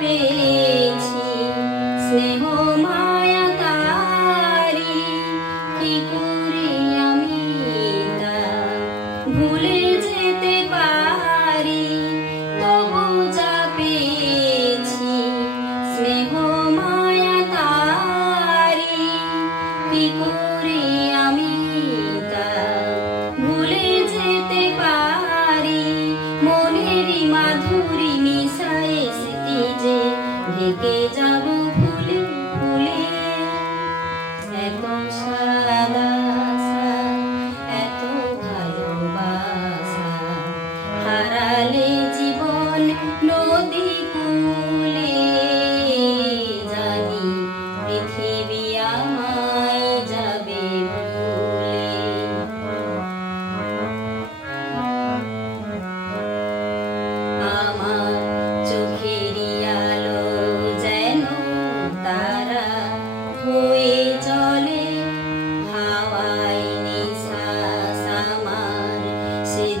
পেয়েছি। স্নেহ মায়াকারী ঢেকে যাব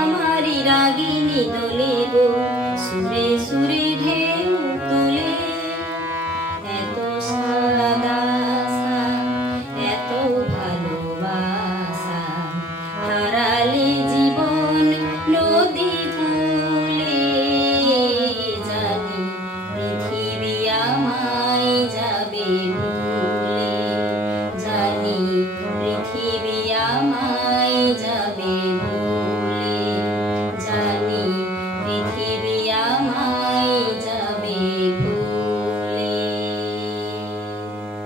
আমারি রাগিনী দোলে গো। সুরে সুরে